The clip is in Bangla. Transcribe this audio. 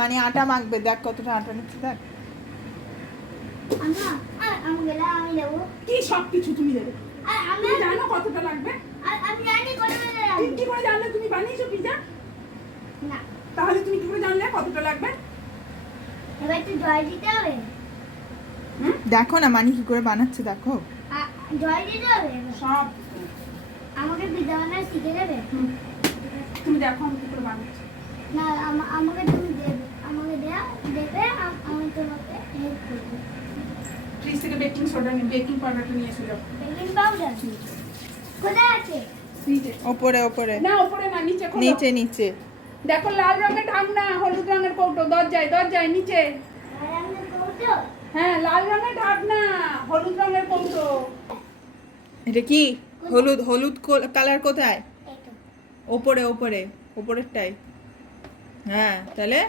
মানে আটা মাখবে, দেখ কতটা আটা নিচ্ছে দেখ। আমি দেবো কি সব কিছু তুমি দেবে? আমি তুমি জানো কতটা লাগবে? আমি জানি করে তুমি কি করে জানলে? তুমি বানিয়েছো পিজা? না তাহলে তুমি কি করে জানলে কতটা লাগবে? এবার একটু জল দিতে হবে। দেখো না মানি কি করে বানাচ্ছে দেখো। জল দিতে হবে সব আমাকে পিজা বানানো শিখে দেবে। তুমি দেখো আমি কি করে বানাচ্ছি। না আমাকে তুমি দেবে, আমাকে দেবে আমি তোমাকে হেল্প করবো। ফ্রিজ থেকে বেকিং সোডা নিয়ে বেকিং পাউডারটা নিয়ে এসে যাও। বেকিং পাউডার কোথায় আছে? ফ্রিজে। ওপরে ওপরে না উপরে না, নিচে খোলো। নিচে নিচে। দেখো লাল রঙের ঢাকনা, হলুদ রঙের কৌটো, দরজায় নিচে। আর আমি কৌটো হ্যাঁ লাল রঙের ঢাকনা, হলুদ রঙের কৌটো। এটা কি? হলুদ হলুদ কালার কোথায়? এই তো ওপরে ওপরে ওপরেরটাই। হ্যাঁ তাহলে